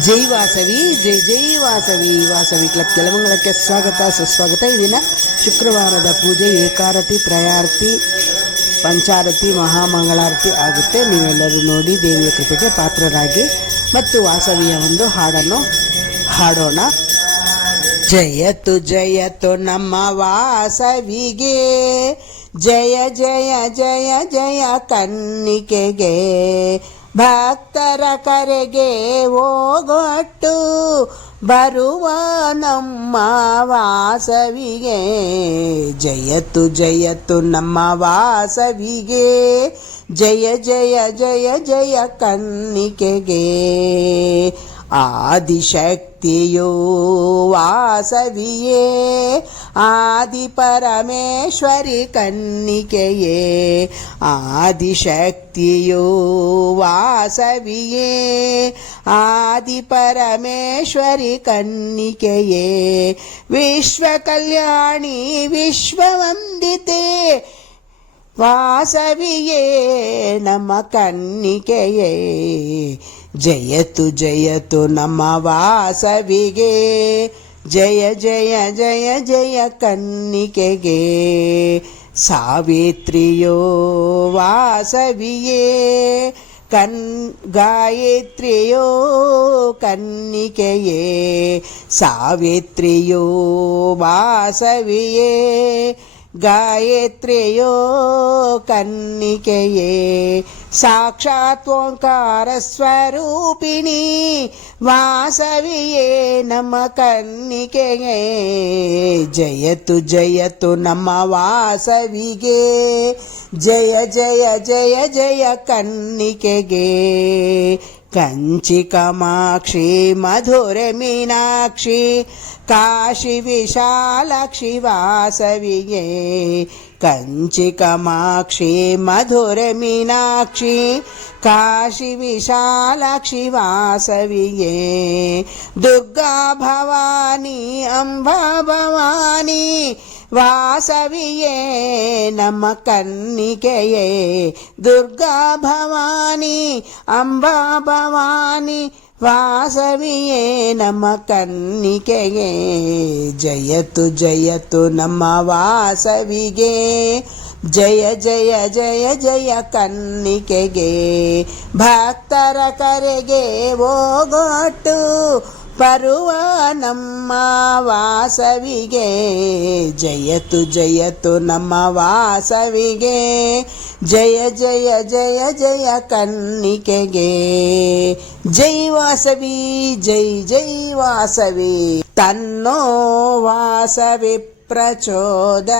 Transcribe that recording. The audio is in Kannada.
ಜೈ ವಾಸವಿ, ಜೈ ಜೈ ವಾಸವಿ. ವಾಸವಿ ಕ್ಲಬ್ ಕೆಲಮಂಗಲಕ್ಕೆ ಸ್ವಾಗತ ಸುಸ್ವಾಗತ. ಈ ದಿನ ಶುಕ್ರವಾರದ ಪೂಜೆ ಏಕಾರತಿ, ತ್ರಯಾರತಿ, ಪಂಚಾರತಿ, ಮಹಾಮಂಗಳಾರತಿ ಆಗುತ್ತೆ. ನೀವೆಲ್ಲರೂ ನೋಡಿ ದೇವಿಯ ಕೃಪೆಗೆ ಪಾತ್ರರಾಗಿ ಮತ್ತು ವಾಸವಿಯ ಒಂದು ಹಾಡನ್ನು ಹಾಡೋಣ. ಜಯತು ಜಯತು ನಮ್ಮ ವಾಸವಿಗೆ, ಜಯ ಜಯ ಜಯ ಜಯ ಕನ್ನಿಕೆಗೆ, ಭಕ್ತರ ಕರೆಗೆ ಹೋಗೊಟ್ಟು ಬರುವ ನಮ್ಮ ವಾಸವಿಗೆ. ಜಯತು ಜಯತು ನಮ್ಮ ವಾಸವಿಗೆ, ಜಯ ಜಯ ಜಯ ಜಯ ಕನ್ನಿಕೆಗೆ. ಆದಿಶಕ್ತಿಯೋ ವಾಸವಿಯೇ, ಆದಿ ಪರಮೇಶ್ವರಿ ಕನ್ನಿಕೆಯೇ. ಆದಿಶಕ್ತಿಯೋ ವಾಸವಿಯೇ, ಆದಿ ಪರಮೇಶ್ವರಿ ಕನ್ನಿಕೆಯೇ. ವಿಶ್ವ ಕಲ್ಯಾಣಿ ವಿಶ್ವವಂದಿತೆ ವಾಸವಿಯೇ ನಮ್ಮ ಕನ್ನಿಕೆಯೇ. ಜಯತು ಜಯತು ನಮ್ಮ ವಾಸವಿಗೆ, ಜಯ ಜಯ ಜಯ ಜಯ ಕನ್ನಿಕೆಗೆ. ಸಾವಿತ್ರಿಯೋ ವಾಸವಿಯೇ, ಗಾಯತ್ರಿಯೋ ಕನ್ನಿಕೆಯೇ. ಸಾವಿತ್ರಿಯೋ ವಾಸವಿಯೇ, ಗಾಯತ್ರಿಯೋ ಕನ್ನಿಕೆಯೇ. ಸಾಕ್ಷಾತ್ ಓಂಕಾರ ಸ್ವರೂಪಿಣಿ ವಾಸವಿಯೇ ನಮ್ಮ ಕನ್ನಿಕೆಗೆ. ಜಯತು ಜಯತು ನಮ್ಮ ವಾಸವಿಗೆ, ಜಯ ಜಯ ಜಯ ಜಯ ಕನ್ನಿಕೆಗೆ. ಕಂಚಿ ಕಾಮಾಕ್ಷಿ ಮಧುರೆ ಮೀನಾಕ್ಷಿ, ಕಾಶಿ ವಿಶಾಲಾಕ್ಷಿ ವಾಸವಿಗೆ. ಕಂಚಿ ಕಾಮಾಕ್ಷಿ ಮಧುರೆ ಮೀನಾಕ್ಷಿ, ಕಾಶಿ ವಿಶಾಲಾಕ್ಷಿ ವಾಸವಿಗೆ. ದುರ್ಗಾ ಭವಾನಿ ಅಂಬಾ ಭವಾನಿ ವಾಸವಿಯೇ ನಮ್ಮ ಕನ್ನಿಕೆಯೇ. ದುರ್ಗಾ ಭವಾನಿ ಅಂಬಾ ಭವಾನಿ ವಾಸವಿಯೇ ನಮ್ಮ ಕನ್ನಿಕೆಗೆ. ಜಯತು ಜಯತು ನಮ್ಮ ವಾಸವಿಗೆ, ಜಯ ಜಯ ಜಯ ಜಯ ಕನ್ನಿಕೆಗೆ. ಭಕ್ತರ ಕರೆಗೆ ಹೋಗೊಟ್ಟು ಬರುವ ನಮ್ಮ ವಾಸವಿಗೆ. ಜಯತು ಜಯತು ನಮ್ಮ ವಾಸವಿಗೆ, ಜಯ ಜಯ ಜಯ ಜಯ ಕನ್ನಿಕೆಗೆ. ಜೈ ವಾಸವಿ, ಜೈ ಜೈ ವಾಸವಿ. ತನ್ನೋ ವಾಸವಿ ಪ್ರಚೋದಯಾತ್.